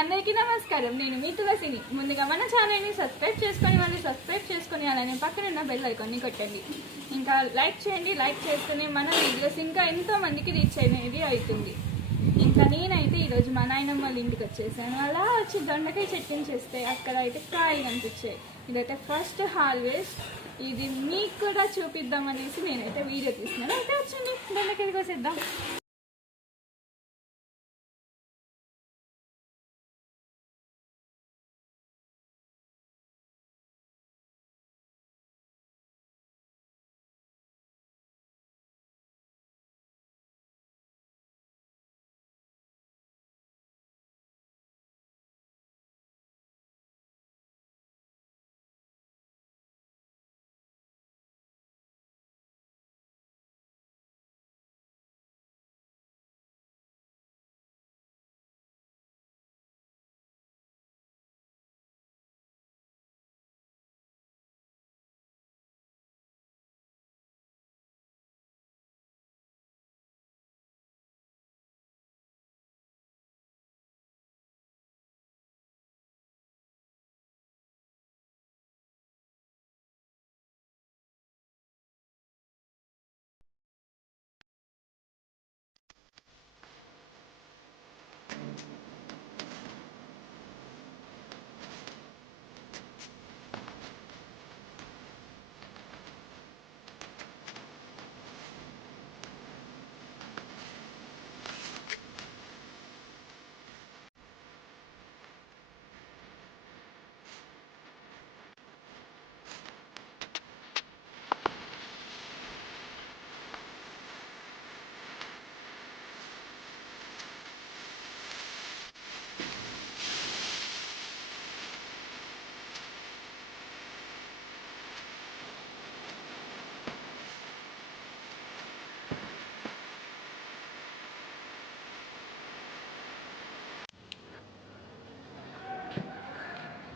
అందరికీ నమస్కారం. నేను మీ తులసిని. ముందుగా మన ఛానల్ని సబ్స్క్రైబ్ చేసుకొని వాళ్ళు సబ్స్క్రైబ్ చేసుకొని అలానే పక్కన ఉన్న బెల్ ఐకాన్ని కొట్టండి. ఇంకా లైక్ చేయండి లైక్ చేస్తేనే మన వీడియోస్ ఇంకా ఎంతో మందికి రీచ్ అనేది అవుతుంది. ఇంకా నేనైతే ఈరోజు మా నాయనమ్మ వాళ్ళ ఇంటికి వచ్చేసాను. అలా వచ్చి దొండకాయ చట్నీ చేస్తే అక్కడ అయితే కాయలు కనిపించాయి ఇదైతే ఫస్ట్ హార్వెస్ట్ ఇది మీకు కూడా చూపిద్దాం అనేసి నేనైతే వీడియో తీసుకున్నాను అయితే వచ్చింది దొండకాయ కోసేద్దాం.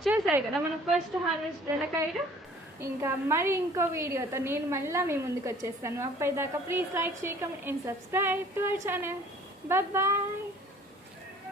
చూసారు కదా మన ఫస్ట్ హార్వెస్ట్ దొండకాయలు ఇంకా మరి ఇంకో వీడియోతో నేను మళ్ళీ మీ ముందుకు వచ్చేస్తాను. అప్పటిదాకా please like చేయకం and subscribe to our channel. Bye.